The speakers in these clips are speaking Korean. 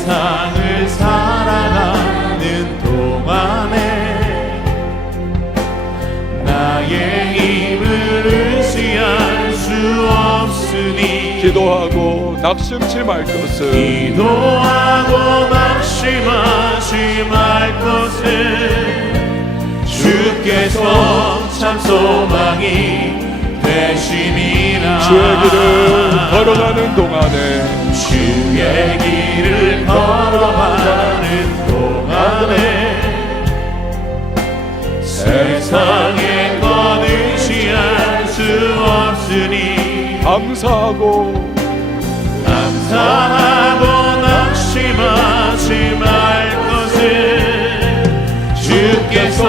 세상을 살아가는 동안에 나의 힘을 의지할 수 없으니 기도하고 낙심치 말 것은 기도하고 낙심하지 말 것은 주께서 참 소망이 되심이라. 주의 길을 걸어가는 동안에 주의 길을 걸어가는 동안에 세상에 것 의지할 수 없으니 감사하고 낙심하지 말 것은 주께서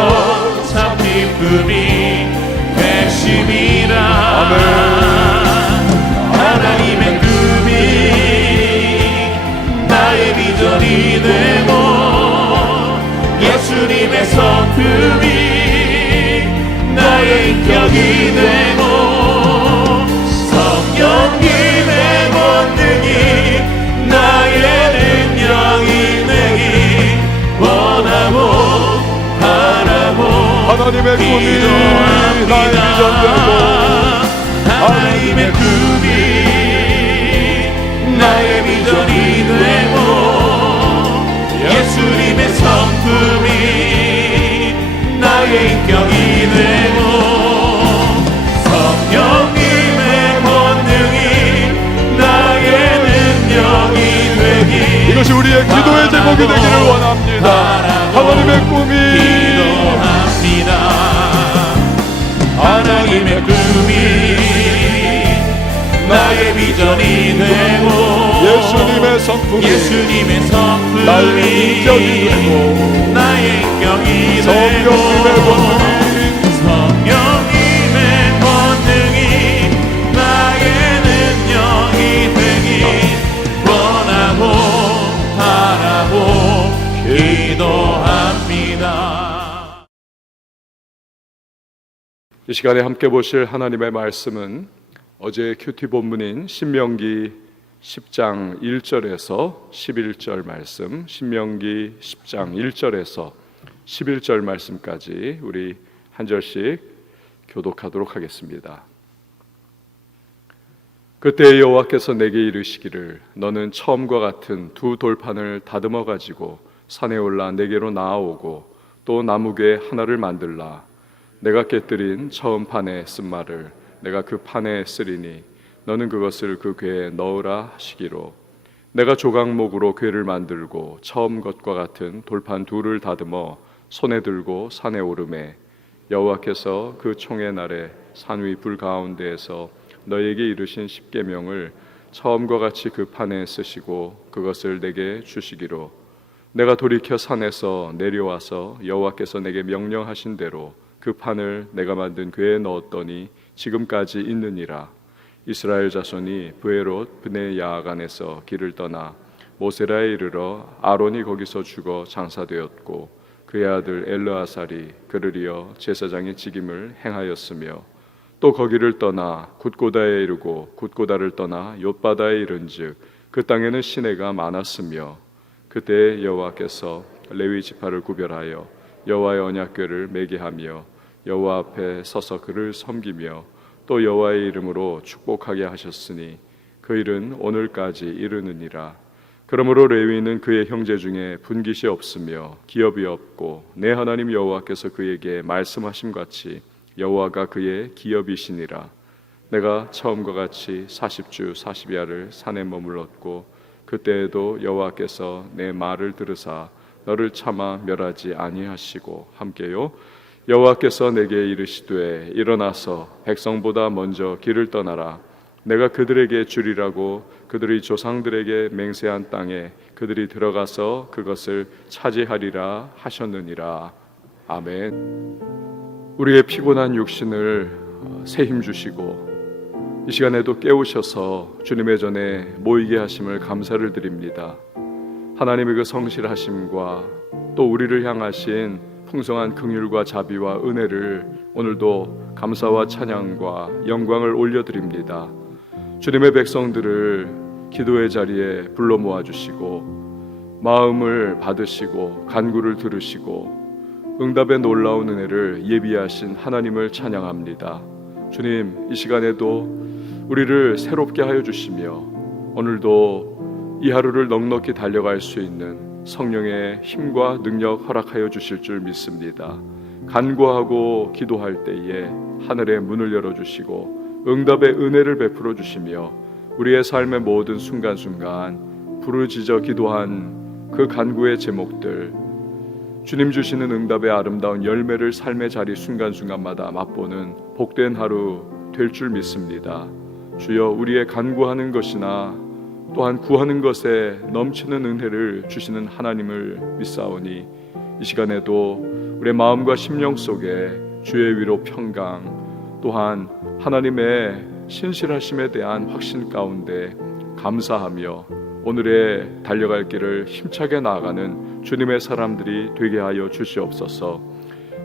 참 기쁨이 되심이라. 아멘. 하나님의 꿈이 나의 비전이 되고 예수님의 성품이 나의 인격이 되고 성령님의 권능이 나의 능력이 되기 원하고 바라고 하나님의 꿈이 나의 비전 되고 하나님의 꿈이 나의 비전이 되고 예수님의 성품이 나의 인격이 되고 성령님의 권능이 나의 능력이 되기 이것이 우리의 기도의 제목이 되기를 원합니다. 하나님의 꿈이 기도합니다. 하나님의 꿈이 나의 비전이 되고 예수님의 성품이 나의 인격이 되고 나의 인격이 성령님의 되고 권능이 성령님의 권능이 나의 능력이 되기 원하고 바라고 기도합니다. 이 시간에 함께 보실 하나님의 말씀은 어제 큐티 본문인 신명기 10장 1절에서 11절 말씀, 신명기 10장 1절에서 11절 말씀까지 우리 한 절씩 교독하도록 하겠습니다. 그때 여호와께서 내게 이르시기를 너는 처음과 같은 두 돌판을 다듬어 가지고 산에 올라 내게로 나아오고 또 나무괴 하나를 만들라. 내가 깨뜨린 처음 판에 쓴 말을 내가 그 판에 쓰리니 너는 그것을 그 궤에 넣으라 하시기로 내가 조각목으로 궤를 만들고 처음 것과 같은 돌판 둘을 다듬어 손에 들고 산에 오르매 여호와께서 그 총의 날에 산 위 불 가운데에서 너에게 이르신 십계명을 처음과 같이 그 판에 쓰시고 그것을 내게 주시기로 내가 돌이켜 산에서 내려와서 여호와께서 내게 명령하신 대로 그 판을 내가 만든 궤에 넣었더니 지금까지 있느니라. 이스라엘 자손이 브에롯 브네 야간에서 길을 떠나 모세라에 이르러 아론이 거기서 죽어 장사되었고 그의 아들 엘르아살이 그를 이어 제사장의 직임을 행하였으며 또 거기를 떠나 굿고다에 이르고 굿고다를 떠나 욥바다에 이른즉 그 땅에는 시내가 많았으며 그때 여호와께서 레위 지파를 구별하여 여호와의 언약궤를 매게 하며 여호와 앞에 서서 그를 섬기며 또 여호와의 이름으로 축복하게 하셨으니 그 일은 오늘까지 이르느니라. 그러므로 레위는 그의 형제 중에 분깃이 없으며 기업이 없고 내 하나님 여호와께서 그에게 말씀하심 같이 여호와가 그의 기업이시니라. 내가 처음과 같이 40주 40야를 산에 머물렀고 그때에도 여호와께서 내 말을 들으사 너를 차마 멸하지 아니하시고 함께요 여호와께서 내게 이르시되 일어나서 백성보다 먼저 길을 떠나라. 내가 그들에게 주리라고 그들의 조상들에게 맹세한 땅에 그들이 들어가서 그것을 차지하리라 하셨느니라. 아멘. 우리의 피곤한 육신을 새 힘 주시고 이 시간에도 깨우셔서 주님의 전에 모이게 하심을 감사를 드립니다. 하나님의 그 성실하심과 또 우리를 향하신 풍성한 긍휼과 자비와 은혜를 오늘도 감사와 찬양과 영광을 올려드립니다. 주님의 백성들을 기도의 자리에 불러 모아주시고 마음을 받으시고 간구를 들으시고 응답의 놀라운 은혜를 예비하신 하나님을 찬양합니다. 주님, 이 시간에도 우리를 새롭게 하여 주시며 오늘도 이 하루를 넉넉히 달려갈 수 있는 성령의 힘과 능력 허락하여 주실 줄 믿습니다. 간구하고 기도할 때에 하늘의 문을 열어주시고 응답의 은혜를 베풀어 주시며 우리의 삶의 모든 순간순간 부르짖어 기도한 그 간구의 제목들, 주님 주시는 응답의 아름다운 열매를 삶의 자리 순간순간마다 맛보는 복된 하루 될 줄 믿습니다. 주여, 우리의 간구하는 것이나 또한 구하는 것에 넘치는 은혜를 주시는 하나님을 믿사오니 이 시간에도 우리의 마음과 심령 속에 주의 위로 평강, 또한 하나님의 신실하심에 대한 확신 가운데 감사하며 오늘의 달려갈 길을 힘차게 나아가는 주님의 사람들이 되게 하여 주시옵소서.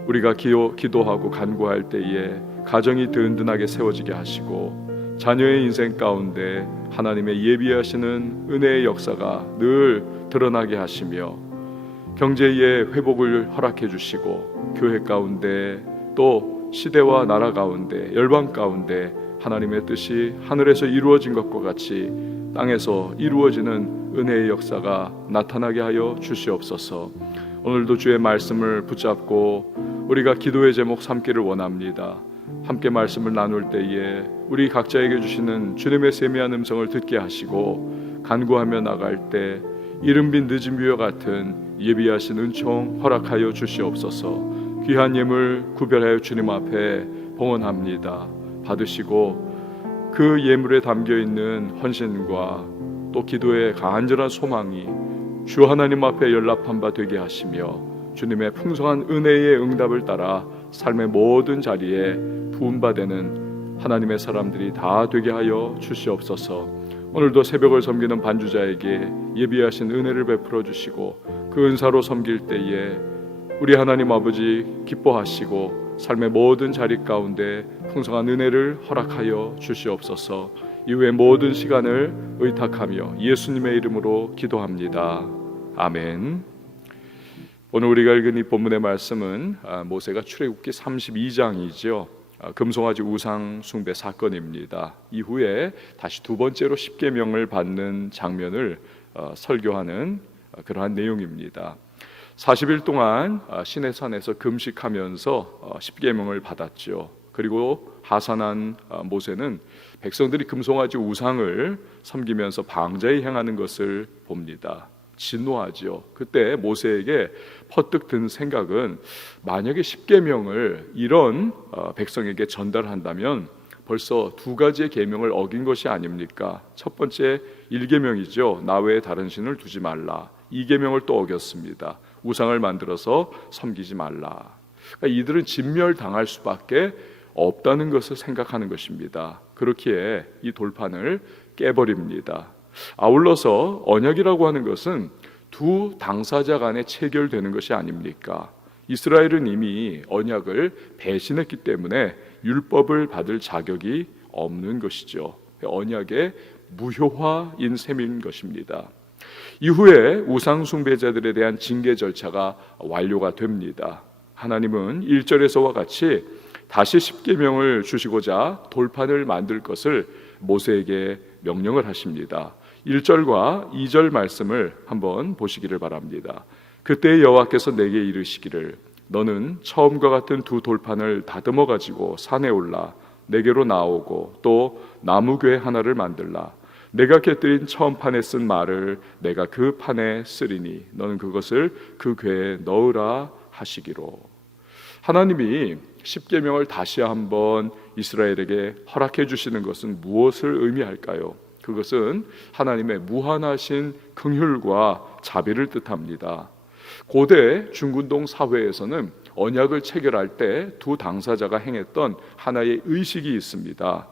우리가 기도하고 간구할 때에 가정이 든든하게 세워지게 하시고 자녀의 인생 가운데 하나님의 예비하시는 은혜의 역사가 늘 드러나게 하시며 경제의 회복을 허락해 주시고 교회 가운데 또 시대와 나라 가운데 열방 가운데 하나님의 뜻이 하늘에서 이루어진 것과 같이 땅에서 이루어지는 은혜의 역사가 나타나게 하여 주시옵소서. 오늘도 주의 말씀을 붙잡고 우리가 기도의 제목 삼기를 원합니다. 함께 말씀을 나눌 때에 우리 각자에게 주시는 주님의 세미한 음성을 듣게 하시고 간구하며 나갈 때 이른 빛 늦은 비와 같은 예비하신 은총 허락하여 주시옵소서. 귀한 예물 구별하여 주님 앞에 봉헌합니다. 받으시고 그 예물에 담겨있는 헌신과 또 기도의 간절한 소망이 주 하나님 앞에 연락한 바 되게 하시며 주님의 풍성한 은혜의 응답을 따라 삶의 모든 자리에 부음받는 하나님의 사람들이 다 되게 하여 주시옵소서. 오늘도 새벽을 섬기는 반주자에게 예비하신 은혜를 베풀어 주시고 그 은사로 섬길 때에 우리 하나님 아버지 기뻐하시고 삶의 모든 자리 가운데 풍성한 은혜를 허락하여 주시옵소서. 이후의 모든 시간을 의탁하며 예수님의 이름으로 기도합니다. 아멘. 오늘 우리가 읽은 이 본문의 말씀은 모세가 출애굽기 32장이죠. 금송아지 우상 숭배 사건입니다. 이후에 다시 두 번째로 십계명을 받는 장면을 설교하는 그러한 내용입니다. 40일 동안 시내산에서 금식하면서 십계명을 받았죠. 그리고 하산한 모세는 백성들이 금송아지 우상을 섬기면서 방자히 행하는 것을 봅니다. 진노하죠. 그때 모세에게 퍼뜩 든 생각은 만약에 십계명을 이런 백성에게 전달한다면 벌써 두 가지의 계명을 어긴 것이 아닙니까? 첫 번째 1계명이죠. 나 외에 다른 신을 두지 말라. 2계명을 또 어겼습니다. 우상을 만들어서 섬기지 말라. 그러니까 이들은 진멸당할 수밖에 없다는 것을 생각하는 것입니다. 그렇기에 이 돌판을 깨버립니다. 아울러서 언약이라고 하는 것은 두 당사자 간에 체결되는 것이 아닙니까? 이스라엘은 이미 언약을 배신했기 때문에 율법을 받을 자격이 없는 것이죠. 언약의 무효화인 셈인 것입니다. 이후에 우상 숭배자들에 대한 징계 절차가 완료가 됩니다. 하나님은 1절에서와 같이 다시 십계명을 주시고자 돌판을 만들 것을 모세에게 명령을 하십니다. 1절과 2절 말씀을 한번 보시기를 바랍니다. 그때 여호와께서 내게 이르시기를 너는 처음과 같은 두 돌판을 다듬어 가지고 산에 올라 내게로 나오고 또 나무궤 하나를 만들라. 내가 곁들인 처음 판에 쓴 말을 내가 그 판에 쓰리니 너는 그것을 그 궤에 넣으라 하시기로. 하나님이 십계명을 다시 한번 이스라엘에게 허락해 주시는 것은 무엇을 의미할까요? 그것은 하나님의 무한하신 긍휼과 자비를 뜻합니다. 고대 중군동 사회에서는 언약을 체결할 때 두 당사자가 행했던 하나의 의식이 있습니다.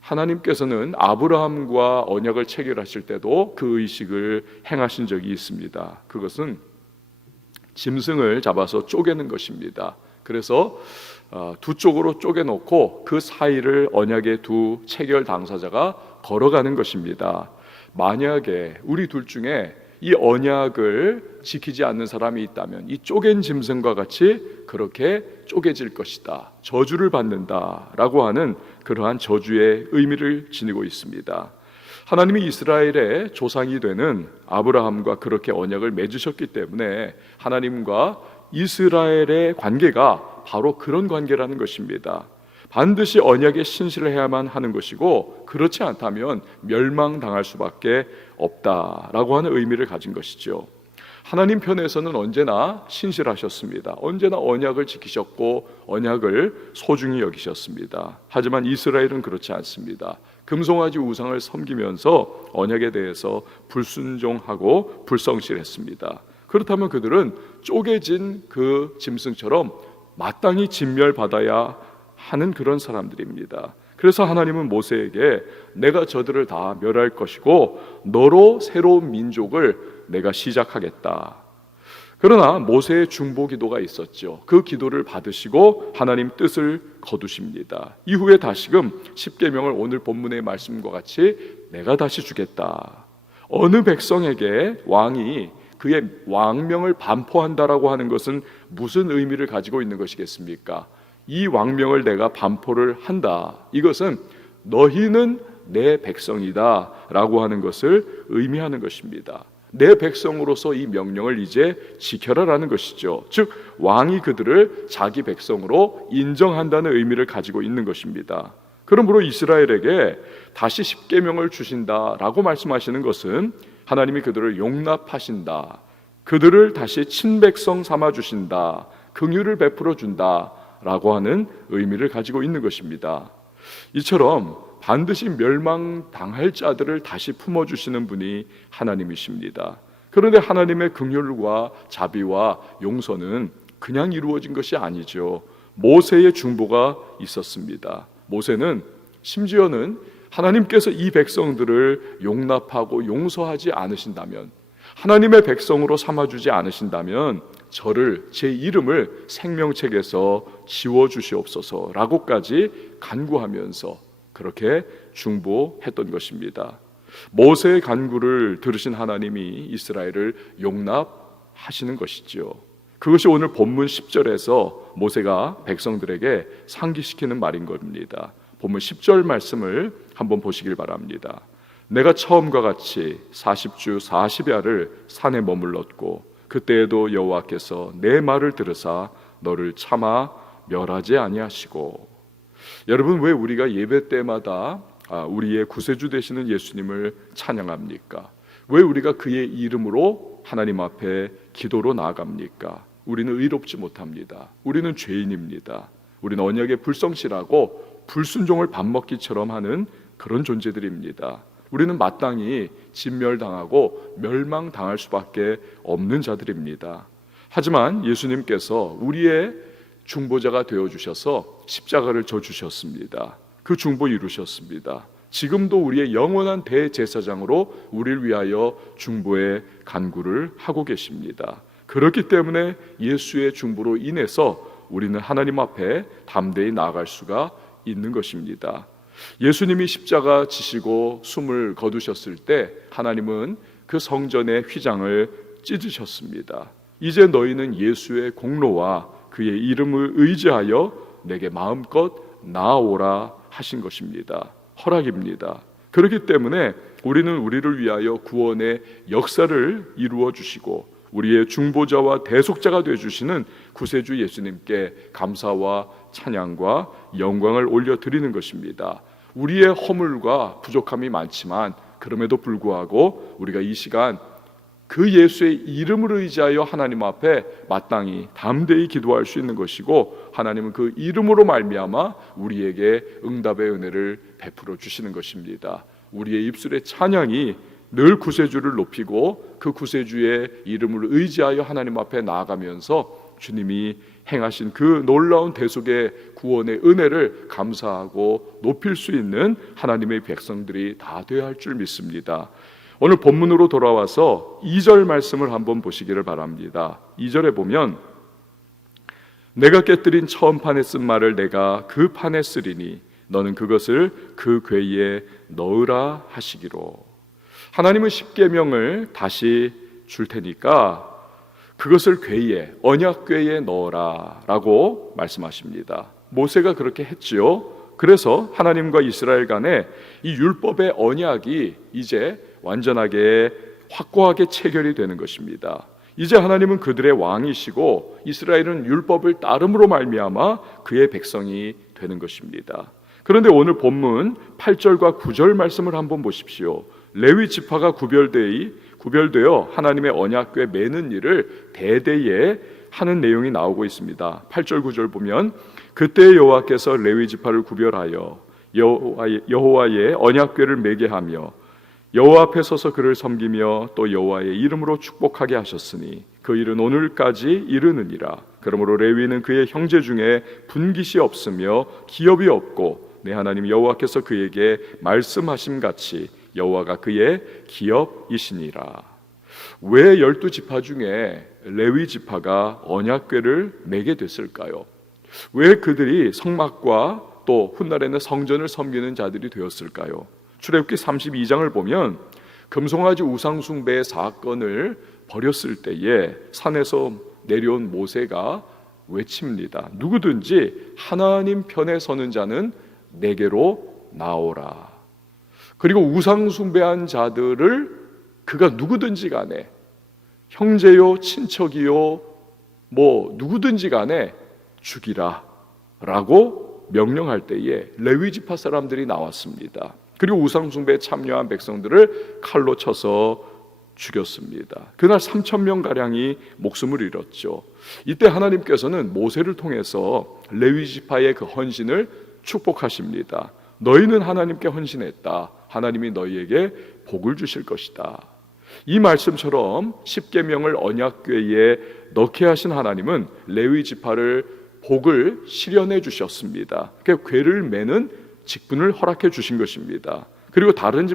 하나님께서는 아브라함과 언약을 체결하실 때도 그 의식을 행하신 적이 있습니다. 그것은 짐승을 잡아서 쪼개는 것입니다. 그래서 두 쪽으로 쪼개놓고 그 사이를 언약의 두 체결 당사자가 걸어가는 것입니다. 만약에 우리 둘 중에 이 언약을 지키지 않는 사람이 있다면 이 쪼갠 짐승과 같이 그렇게 쪼개질 것이다, 저주를 받는다라고 하는 그러한 저주의 의미를 지니고 있습니다. 하나님이 이스라엘의 조상이 되는 아브라함과 그렇게 언약을 맺으셨기 때문에 하나님과 이스라엘의 관계가 바로 그런 관계라는 것입니다. 반드시 언약에 신실을 해야만 하는 것이고, 그렇지 않다면 멸망당할 수밖에 없다라고 하는 의미를 가진 것이죠. 하나님 편에서는 언제나 신실하셨습니다. 언제나 언약을 지키셨고 언약을 소중히 여기셨습니다. 하지만 이스라엘은 그렇지 않습니다. 금송아지 우상을 섬기면서 언약에 대해서 불순종하고 불성실했습니다. 그렇다면 그들은 쪼개진 그 짐승처럼 마땅히 진멸받아야 하는 그런 사람들입니다. 그래서 하나님은 모세에게 내가 저들을 다 멸할 것이고 너로 새로운 민족을 내가 시작하겠다. 그러나 모세의 중보 기도가 있었죠. 그 기도를 받으시고 하나님 뜻을 거두십니다. 이후에 다시금 십계명을 오늘 본문의 말씀과 같이 내가 다시 주겠다. 어느 백성에게 왕이 그의 왕명을 반포한다라고 하는 것은 무슨 의미를 가지고 있는 것이겠습니까? 이 왕명을 내가 반포를 한다. 이것은 너희는 내 백성이다 라고 하는 것을 의미하는 것입니다. 내 백성으로서 이 명령을 이제 지켜라라는 것이죠. 즉 왕이 그들을 자기 백성으로 인정한다는 의미를 가지고 있는 것입니다. 그러므로 이스라엘에게 다시 십계명을 주신다라고 말씀하시는 것은 하나님이 그들을 용납하신다, 그들을 다시 친백성 삼아 주신다, 긍휼을 베풀어 준다 라고 하는 의미를 가지고 있는 것입니다. 이처럼 반드시 멸망당할 자들을 다시 품어주시는 분이 하나님이십니다. 그런데 하나님의 긍휼과 자비와 용서는 그냥 이루어진 것이 아니죠. 모세의 중보가 있었습니다. 모세는 심지어는 하나님께서 이 백성들을 용납하고 용서하지 않으신다면, 하나님의 백성으로 삼아주지 않으신다면 저를, 제 이름을 생명책에서 지워주시옵소서라고까지 간구하면서 그렇게 중보했던 것입니다. 모세의 간구를 들으신 하나님이 이스라엘을 용납하시는 것이죠. 그것이 오늘 본문 10절에서 모세가 백성들에게 상기시키는 말인 겁니다. 본문 10절 말씀을 한번 보시길 바랍니다. 내가 처음과 같이 40주 40야를 산에 머물렀고 그때에도 여호와께서 내 말을 들으사 너를 차마 멸하지 아니하시고. 여러분, 왜 우리가 예배 때마다 우리의 구세주 되시는 예수님을 찬양합니까? 왜 우리가 그의 이름으로 하나님 앞에 기도로 나아갑니까? 우리는 의롭지 못합니다. 우리는 죄인입니다. 우리는 언약에 불성실하고 불순종을 밥먹기처럼 하는 그런 존재들입니다. 우리는 마땅히 진멸당하고 멸망당할 수밖에 없는 자들입니다. 하지만 예수님께서 우리의 중보자가 되어주셔서 십자가를 져주셨습니다. 그 중보 이루셨습니다. 지금도 우리의 영원한 대제사장으로 우리를 위하여 중보의 간구를 하고 계십니다. 그렇기 때문에 예수의 중보로 인해서 우리는 하나님 앞에 담대히 나아갈 수가 있는 것입니다. 예수님이 십자가 지시고 숨을 거두셨을 때 하나님은 그 성전의 휘장을 찢으셨습니다. 이제 너희는 예수의 공로와 그의 이름을 의지하여 내게 마음껏 나아오라 하신 것입니다. 허락입니다. 그렇기 때문에 우리는 우리를 위하여 구원의 역사를 이루어 주시고 우리의 중보자와 대속자가 되어주시는 구세주 예수님께 감사와 찬양과 영광을 올려드리는 것입니다. 우리의 허물과 부족함이 많지만 그럼에도 불구하고 우리가 이 시간 그 예수의 이름을 의지하여 하나님 앞에 마땅히 담대히 기도할 수 있는 것이고, 하나님은 그 이름으로 말미암아 우리에게 응답의 은혜를 베풀어 주시는 것입니다. 우리의 입술의 찬양이 늘 구세주를 높이고 그 구세주의 이름을 의지하여 하나님 앞에 나아가면서 주님이 행하신 그 놀라운 대속의 구원의 은혜를 감사하고 높일 수 있는 하나님의 백성들이 다 되어야 할 줄 믿습니다. 오늘 본문으로 돌아와서 2절 말씀을 한번 보시기를 바랍니다. 2절에 보면 내가 깨뜨린 처음 판에 쓴 말을 내가 그 판에 쓰리니 너는 그것을 그 궤에 넣으라 하시기로. 하나님은 십계명을 다시 줄 테니까 그것을 궤에, 언약궤에 넣어라 라고 말씀하십니다. 모세가 그렇게 했지요. 그래서 하나님과 이스라엘 간에 이 율법의 언약이 이제 완전하게 확고하게 체결이 되는 것입니다. 이제 하나님은 그들의 왕이시고 이스라엘은 율법을 따름으로 말미암아 그의 백성이 되는 것입니다. 그런데 오늘 본문 8절과 9절 말씀을 한번 보십시오. 레위 지파가 구별되어 하나님의 언약궤 매는 일을 대대에 하는 내용이 나오고 있습니다. 8절 9절 보면 그때 여호와께서 레위 지파를 구별하여 여호와의 언약궤를 매게 하며 여호와 앞에 서서 그를 섬기며 또 여호와의 이름으로 축복하게 하셨으니 그 일은 오늘까지 이르느니라. 그러므로 레위는 그의 형제 중에 분깃이 없으며 기업이 없고 내 하나님 여호와께서 그에게 말씀하심 같이 여호와가 그의 기업이시니라. 왜 12지파 중에 레위 지파가 언약궤를 매게 됐을까요? 왜 그들이 성막과 또 훗날에는 성전을 섬기는 자들이 되었을까요? 출애굽기 32장을 보면 금송아지 우상숭배의 사건을 벌였을 때에 산에서 내려온 모세가 외칩니다. 누구든지 하나님 편에 서는 자는 내게로 나오라. 그리고 우상숭배한 자들을 그가 누구든지 간에 형제요 친척이요 누구든지 간에 죽이라 라고 명령할 때에 레위 지파 사람들이 나왔습니다. 그리고 우상숭배에 참여한 백성들을 칼로 쳐서 죽였습니다. 그날 3,000명가량이 목숨을 잃었죠. 이때 하나님께서는 모세를 통해서 레위 지파의 그 헌신을 축복하십니다. 너희는 하나님께 헌신했다. 하나님이 너희에게 복을 주실 것이다. 이 말씀처럼 십계명을 언약궤에 넣게 하신 하나님은 레위 지파를 복을 실현해 주셨습니다. 그 궤를 매는 직분을 허락해 주신 것입니다. 그리고 다른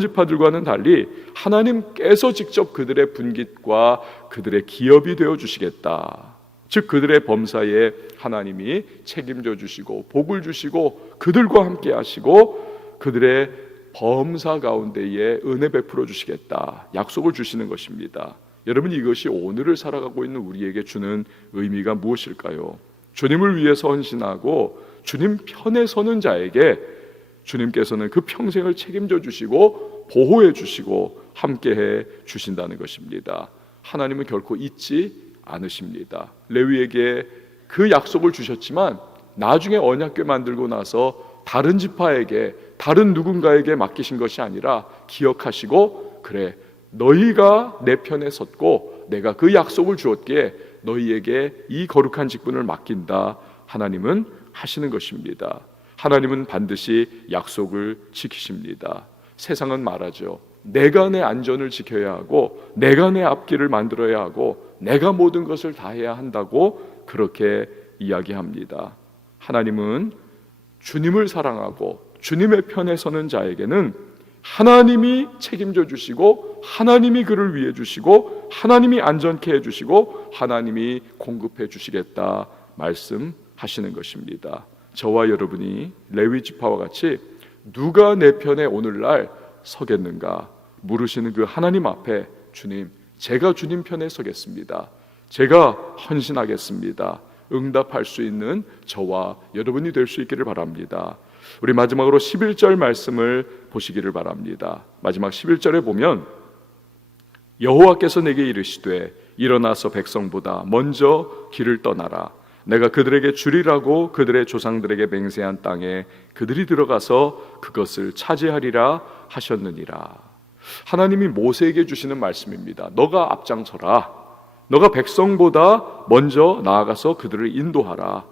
지파들과는 달리 하나님께서 직접 그들의 분깃과 그들의 기업이 되어 주시겠다. 즉 그들의 범사에 하나님이 책임져 주시고 복을 주시고 그들과 함께 하시고 그들의 범사 가운데에 은혜 베풀어 주시겠다. 약속을 주시는 것입니다. 여러분, 이것이 오늘을 살아가고 있는 우리에게 주는 의미가 무엇일까요? 주님을 위해서 헌신하고 주님 편에 서는 자에게 주님께서는 그 평생을 책임져 주시고 보호해 주시고 함께해 주신다는 것입니다. 하나님은 결코 잊지 않으십니다. 레위에게 그 약속을 주셨지만 나중에 언약궤 만들고 나서 다른 지파에게, 다른 누군가에게 맡기신 것이 아니라 기억하시고, 그래, 너희가 내 편에 섰고 내가 그 약속을 주었기에 너희에게 이 거룩한 직분을 맡긴다. 하나님은 하시는 것입니다. 하나님은 반드시 약속을 지키십니다. 세상은 말하죠. 내가 내 안전을 지켜야 하고 내가 내 앞길을 만들어야 하고 내가 모든 것을 다 해야 한다고 그렇게 이야기합니다. 하나님은 주님을 사랑하고 주님의 편에 서는 자에게는 하나님이 책임져 주시고 하나님이 그를 위해 주시고 하나님이 안전케 해 주시고 하나님이 공급해 주시겠다 말씀하시는 것입니다. 저와 여러분이 레위 지파와 같이 누가 내 편에 오늘날 서겠는가 물으시는 그 하나님 앞에, 주님, 제가 주님 편에 서겠습니다. 제가 헌신하겠습니다. 응답할 수 있는 저와 여러분이 될 수 있기를 바랍니다. 우리 마지막으로 11절 말씀을 보시기를 바랍니다. 마지막 11절에 보면 여호와께서 내게 이르시되 일어나서 백성보다 먼저 길을 떠나라. 내가 그들에게 주리라고 그들의 조상들에게 맹세한 땅에 그들이 들어가서 그것을 차지하리라 하셨느니라. 하나님이 모세에게 주시는 말씀입니다. 너가 앞장서라. 너가 백성보다 먼저 나아가서 그들을 인도하라.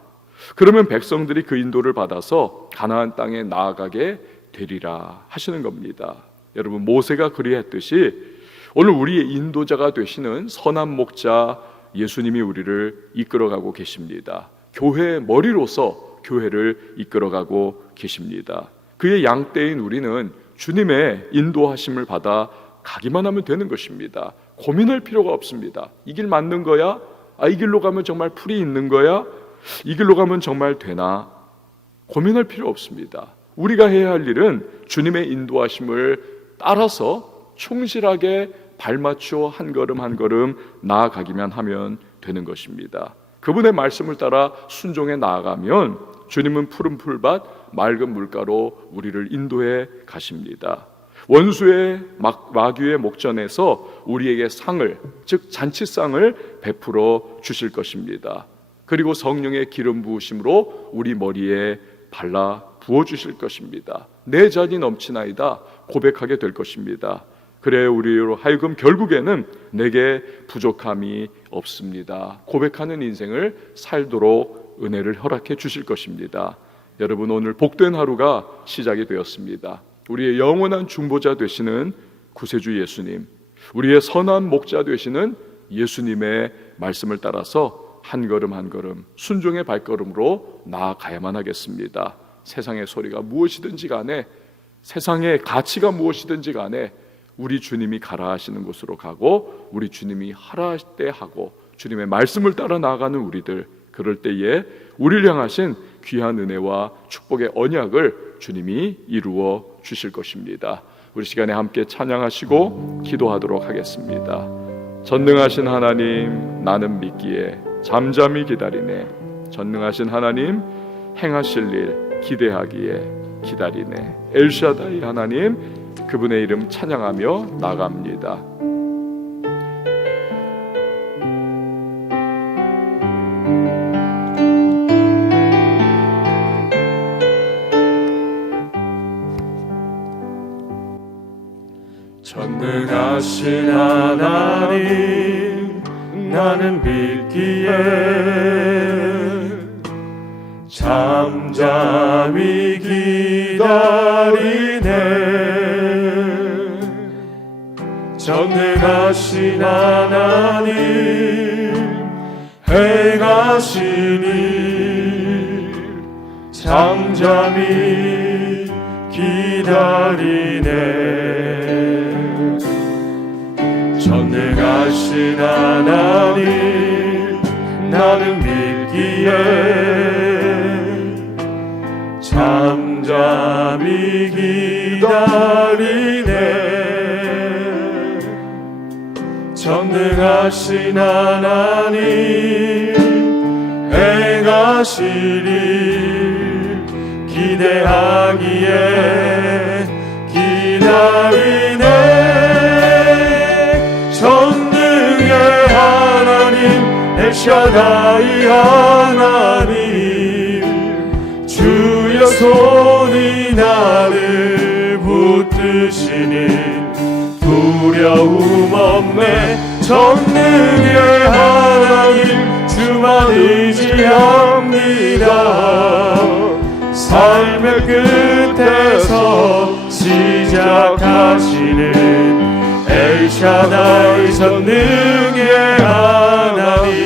그러면 백성들이 그 인도를 받아서 가나안 땅에 나아가게 되리라 하시는 겁니다. 여러분, 모세가 그리했듯이 오늘 우리의 인도자가 되시는 선한 목자 예수님이 우리를 이끌어가고 계십니다. 교회의 머리로서 교회를 이끌어가고 계십니다. 그의 양떼인 우리는 주님의 인도하심을 받아 가기만 하면 되는 것입니다. 고민할 필요가 없습니다. 이 길 맞는 거야? 이 길로 가면 정말 풀이 있는 거야? 이 길로 가면 정말 되나? 고민할 필요 없습니다. 우리가 해야 할 일은 주님의 인도하심을 따라서 충실하게 발맞추어 한 걸음 한 걸음 나아가기만 하면 되는 것입니다. 그분의 말씀을 따라 순종해 나아가면 주님은 푸른 풀밭 맑은 물가로 우리를 인도해 가십니다. 원수의 마귀의 목전에서 우리에게 상을, 즉 잔치상을 베풀어 주실 것입니다. 그리고 성령의 기름 부으심으로 우리 머리에 발라 부어 주실 것입니다. 내 잔이 넘치나이다 고백하게 될 것입니다. 그래 우리로 하여금 결국에는 내게 부족함이 없습니다 고백하는 인생을 살도록 은혜를 허락해 주실 것입니다. 여러분, 오늘 복된 하루가 시작이 되었습니다. 우리의 영원한 중보자 되시는 구세주 예수님, 우리의 선한 목자 되시는 예수님의 말씀을 따라서 한 걸음 한 걸음 순종의 발걸음으로 나아가야만 하겠습니다. 세상의 소리가 무엇이든지 간에, 세상의 가치가 무엇이든지 간에 우리 주님이 가라 하시는 곳으로 가고, 우리 주님이 하라 할 때 하고, 주님의 말씀을 따라 나아가는 우리들, 그럴 때에 우리를 향하신 귀한 은혜와 축복의 언약을 주님이 이루어 주실 것입니다. 우리 시간에 함께 찬양하시고 기도하도록 하겠습니다. 전능하신 하나님, 나는 믿기에 잠잠히 기다리네. 전능하신 하나님, 행하실 일 기대하기에 기다리네. 엘샤다이 하나님, 그분의 이름 찬양하며 나갑니다. 전능하신 하나님, 나는 믿기에 잠잠히 기다리네. 전능하신 하나님, 행하신 일 잠잠히 기다리네. 전능하신 하나님, 나는 믿기에 잠잠히 기다리네. 전능하신 하나님, 행하실 일 기대하기에 기다리네. 전능의 하나님, 엘샤다이 하나님, 주여 손이 나를 붙드시니 두려움 없네. 전능의 하나님, 주만 의지합니다. 삶의 끝에서 시작하시는 엘샤다이 전능의 하나님,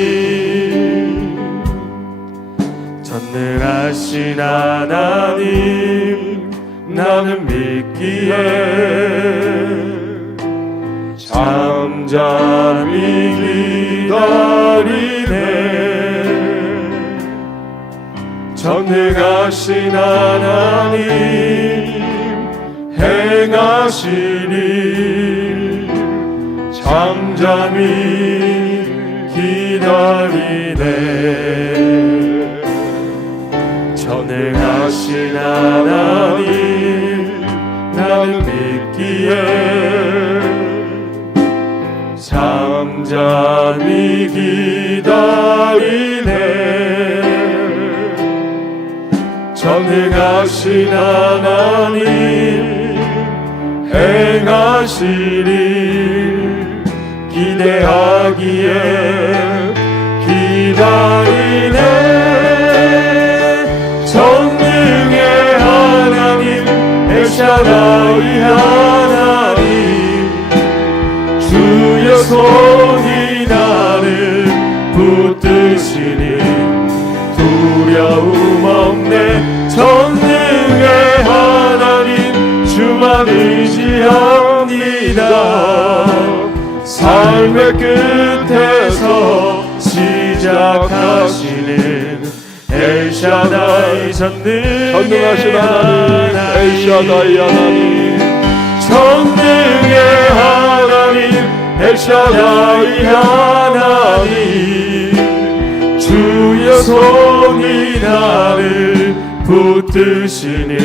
전능하신 하나님, 나는 믿기에 잠잠히 기다리네. 전능하신 하나님, 행하실 일 잠잠히 기다리네. 전능하신 하나님, 나는 믿기에 잠잠히 기다리네. 전능하신 하나님, 행하실 일 기대하기에 기다리네. 전능의 하나님, 엘샤다이 하나님, 주여 손이 나를 붙드시니 두려움 없네. 전능의 하나님, 주만 의지합니다. 삶의 끝에서 시작하시는 엘샤다이 전능하신 하나님, 엘샤다이 하나님, 전능의 하나님, 엘샤다이 하나님 주의 손이 나를 붙드시니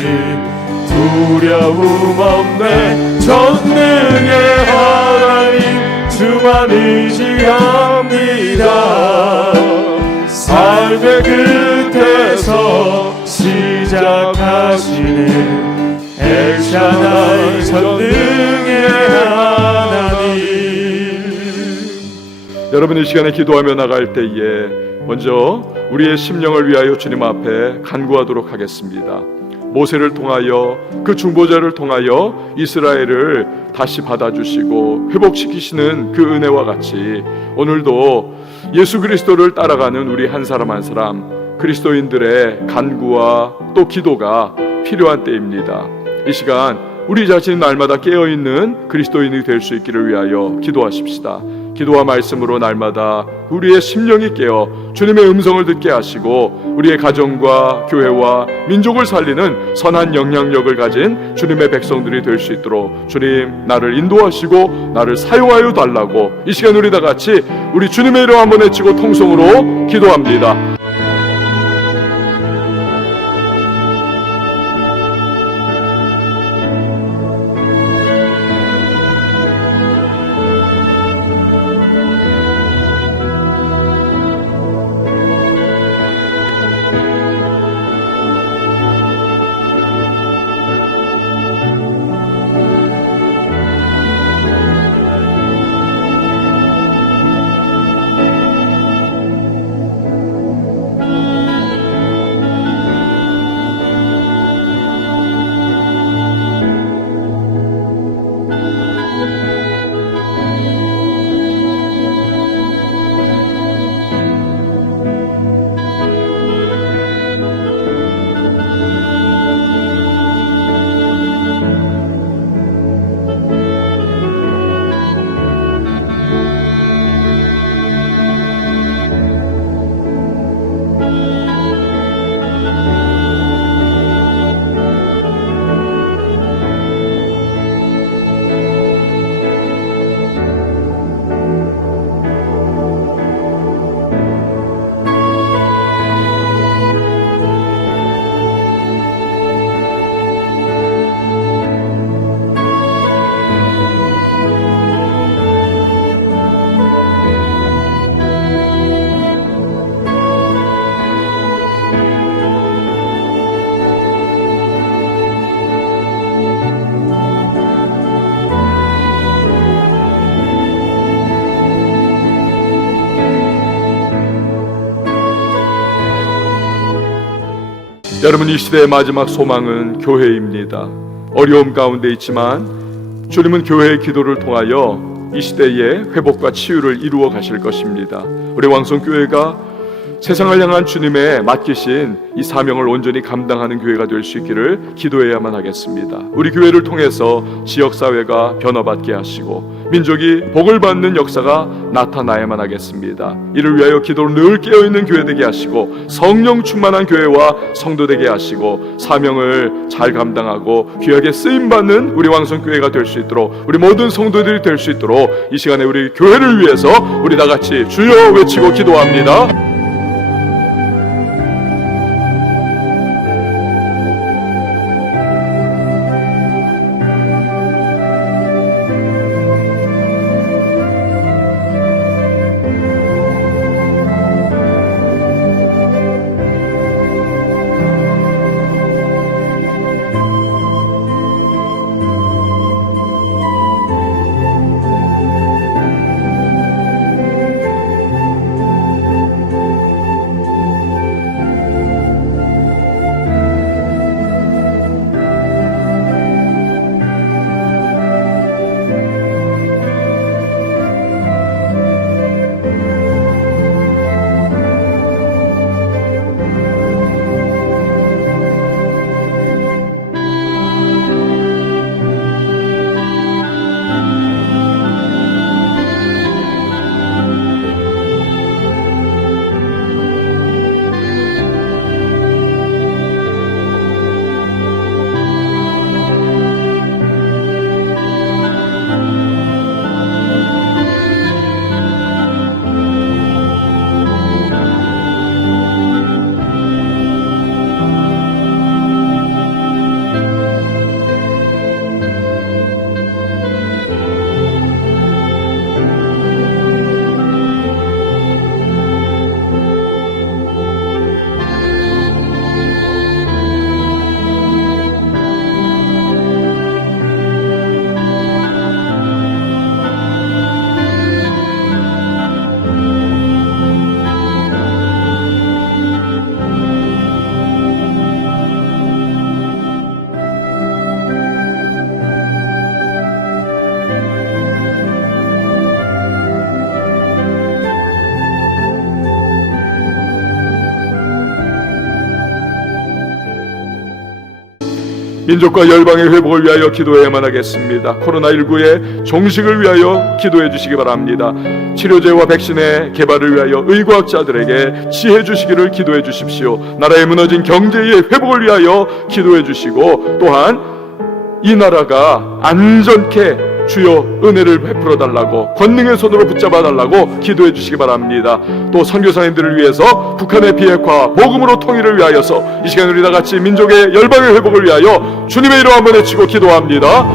두려움 없네 전능의 하나님 주만 의지합니다 삶의 끝에서 시작하시는 엘샤다이 전능의 하나님. 여러분 이 시간에 기도하며 나갈 때에 먼저 우리의 심령을 위하여 주님 앞에 간구하도록 하겠습니다. 모세를 통하여 그 중보자를 통하여 이스라엘을 다시 받아주시고 회복시키시는 그 은혜와 같이 오늘도 예수 그리스도를 따라가는 우리 한 사람 한 사람 그리스도인들의 간구와 또 기도가 필요한 때입니다. 이 시간 우리 자신이 날마다 깨어있는 그리스도인이 될 수 있기를 위하여 기도하십시다. 기도와 말씀으로 날마다 우리의 심령이 깨어 주님의 음성을 듣게 하시고 우리의 가정과 교회와 민족을 살리는 선한 영향력을 가진 주님의 백성들이 될 수 있도록 주님 나를 인도하시고 나를 사용하여 달라고 이 시간 우리 다 같이 우리 주님의 이름 한번 외치고 통성으로 기도합니다. 여러분 이 시대의 마지막 소망은 교회입니다. 어려움 가운데 있지만 주님은 교회의 기도를 통하여 이 시대의 회복과 치유를 이루어 가실 것입니다. 우리 왕성교회가 세상을 향한 주님의 맡기신 이 사명을 온전히 감당하는 교회가 될 수 있기를 기도해야만 하겠습니다. 우리 교회를 통해서 지역사회가 변화받게 하시고 민족이 복을 받는 역사가 나타나야만 하겠습니다. 이를 위하여 기도를 늘 깨어있는 교회 되게 하시고 성령 충만한 교회와 성도 되게 하시고 사명을 잘 감당하고 귀하게 쓰임받는 우리 왕성교회가 될 수 있도록 우리 모든 성도들이 될 수 있도록 이 시간에 우리 교회를 위해서 우리 다 같이 주여 외치고 기도합니다. 민족과 열방의 회복을 위하여 기도해야만 하겠습니다. 코로나19의 종식을 위하여 기도해 주시기 바랍니다. 치료제와 백신의 개발을 위하여 의과학자들에게 지혜 주시기를 기도해 주십시오. 나라의 무너진 경제의 회복을 위하여 기도해 주시고, 또한 이 나라가 안전케 주여 은혜를 베풀어 달라고, 권능의 손으로 붙잡아 달라고 기도해 주시기 바랍니다. 또 선교사님들을 위해서 북한의 비핵화, 복음으로 통일을 위하여서 이 시간 우리 다 같이 민족의 열방의 회복을 위하여 주님의 이름 한번 외치고 기도합니다.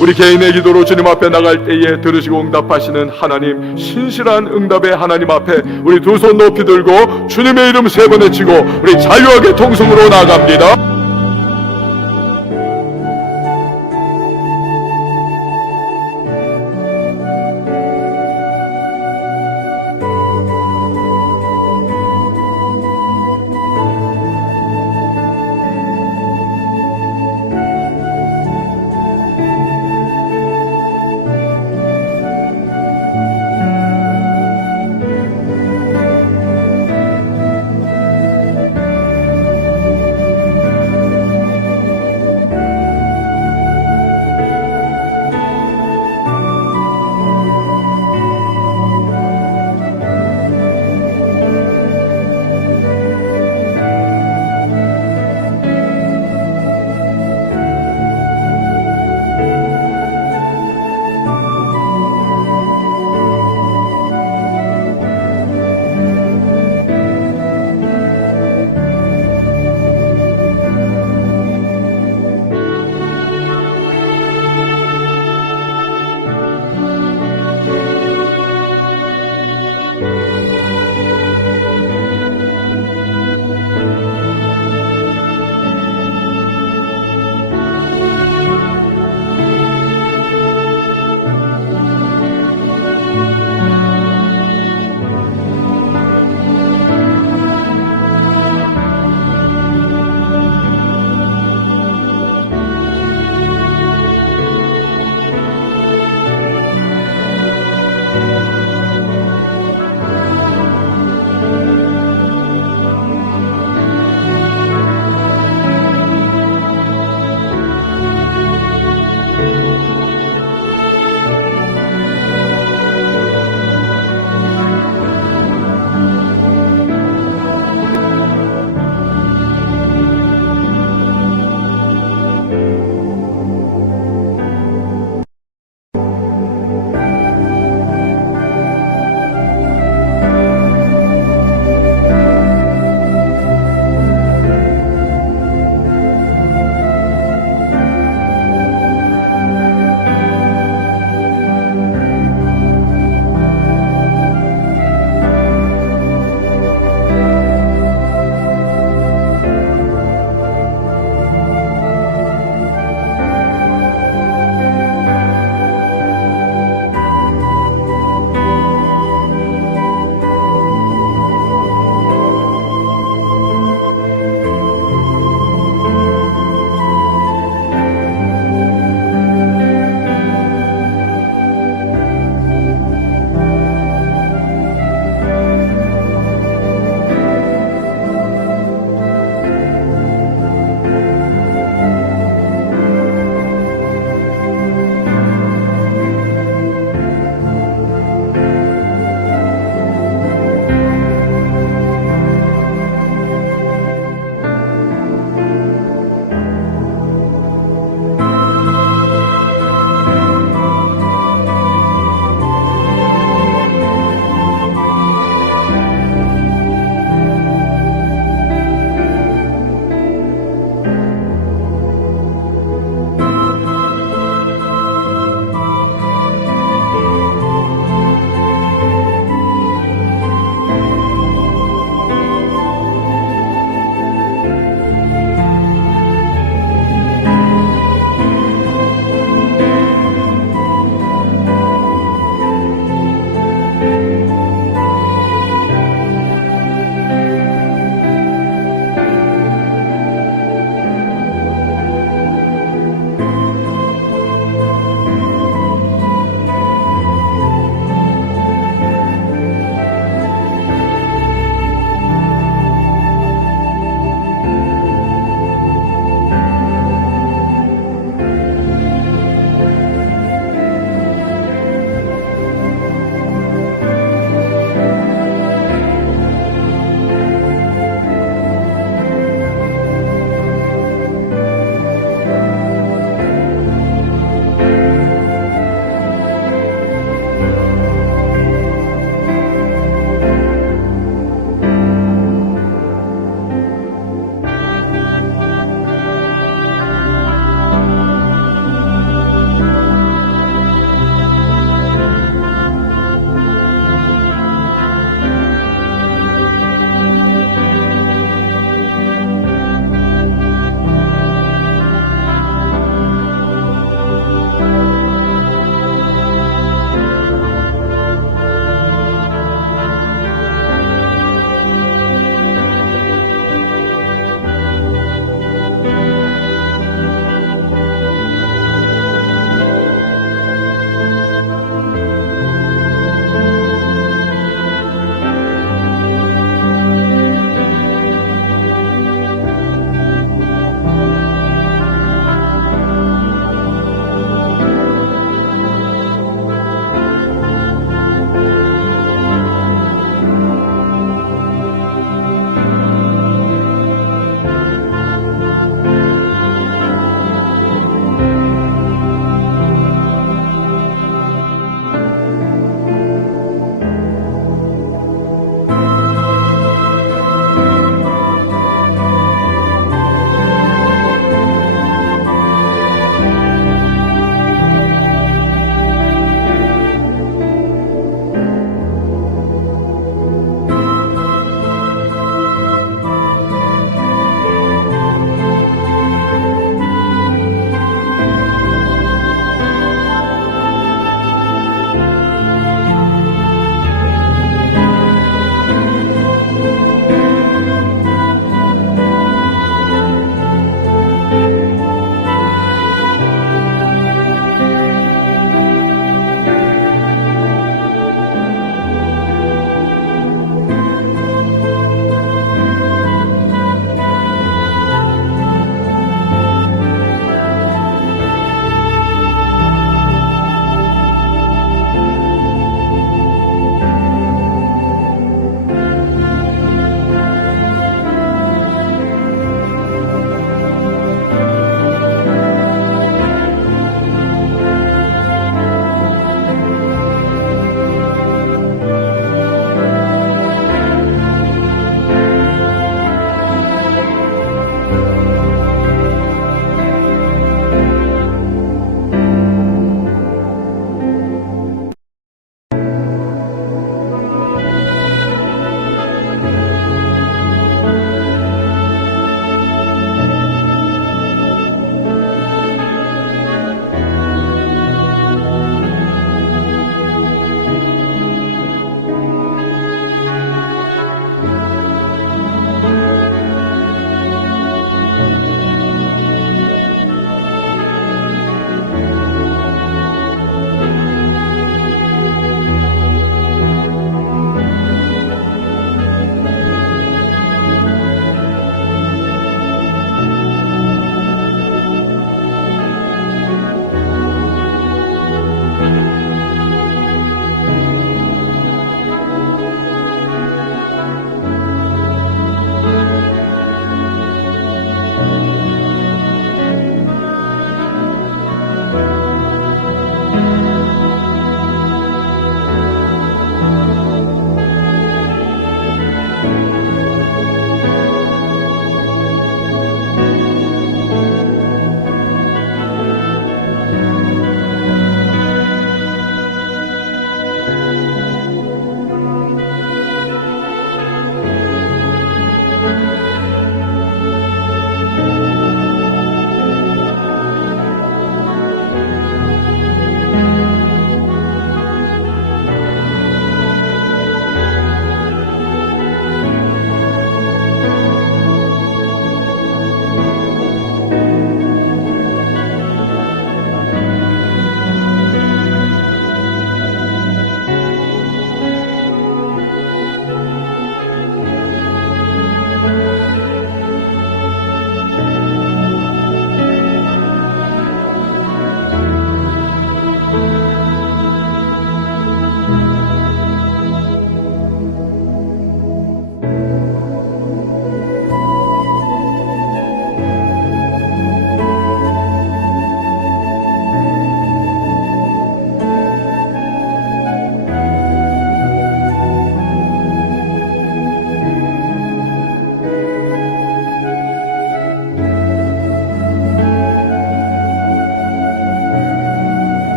우리 개인의 기도로 주님 앞에 나갈 때에 들으시고 응답하시는 하나님, 신실한 응답의 하나님 앞에 우리 두 손 높이 들고 주님의 이름 세 번 외치고 우리 자유하게 통성으로 나아갑니다.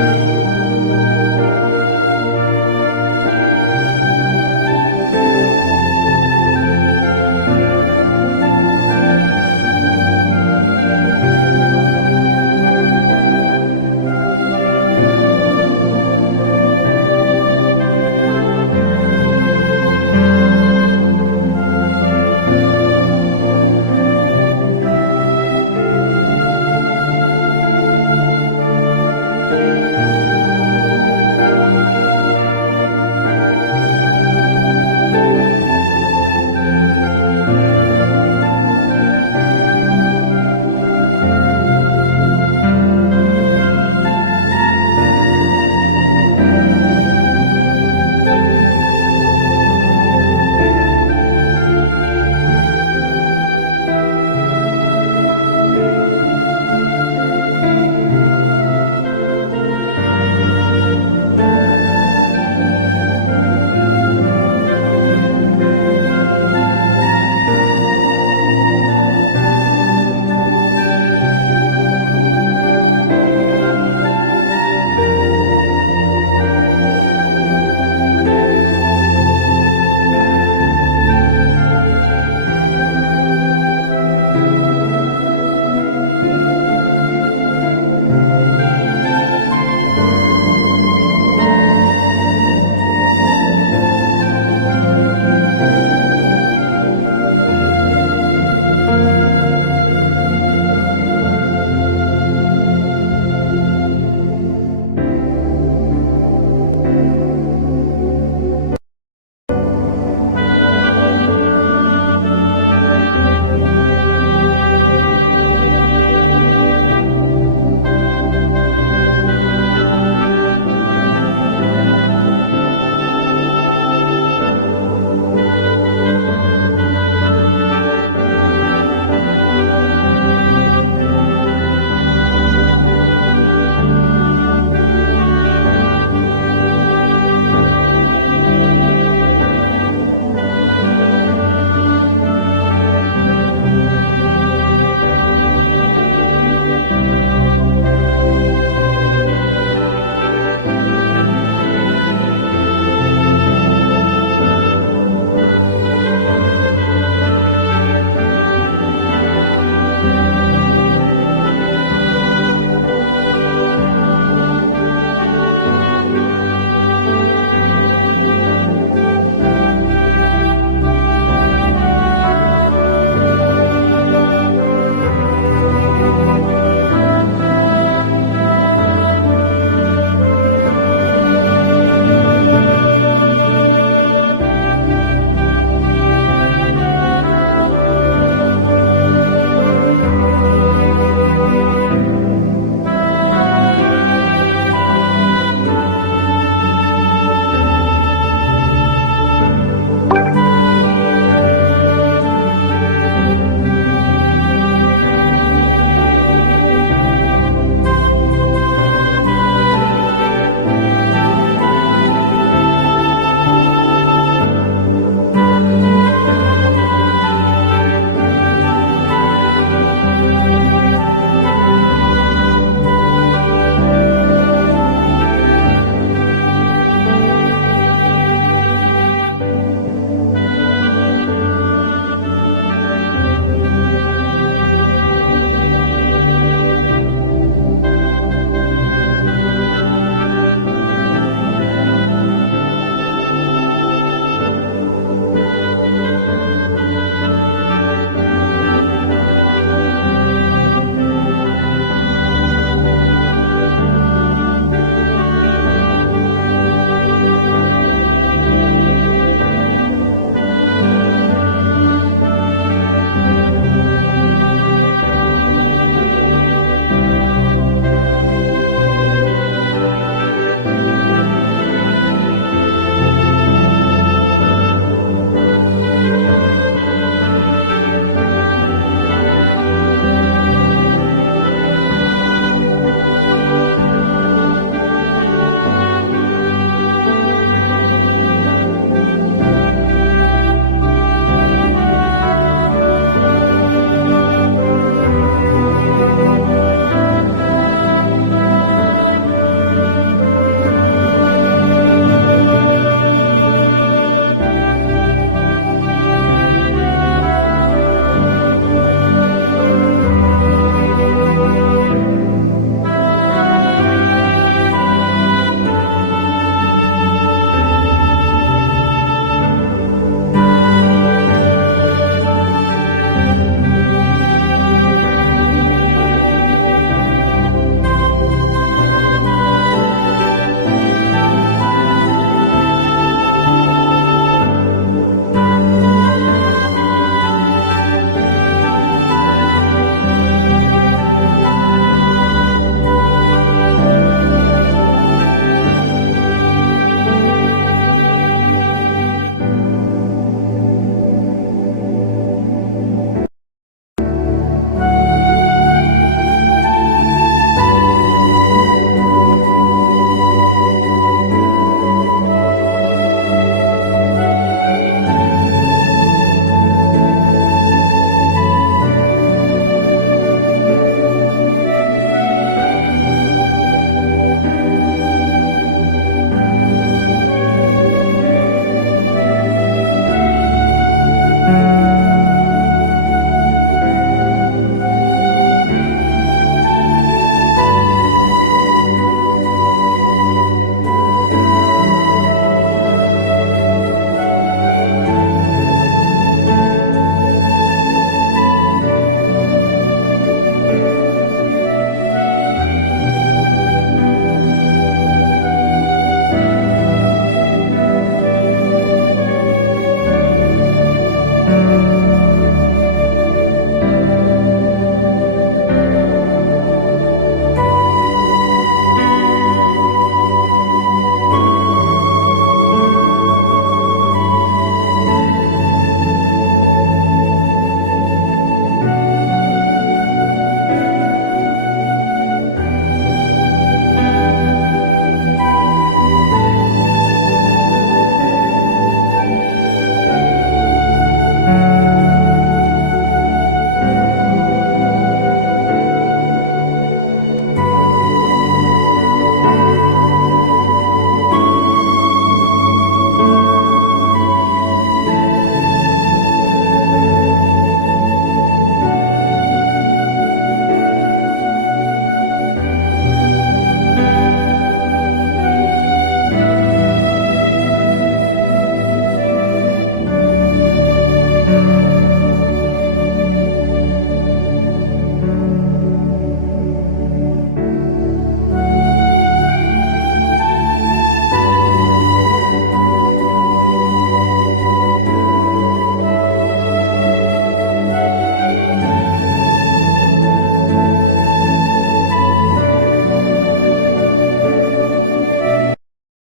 주옵소서.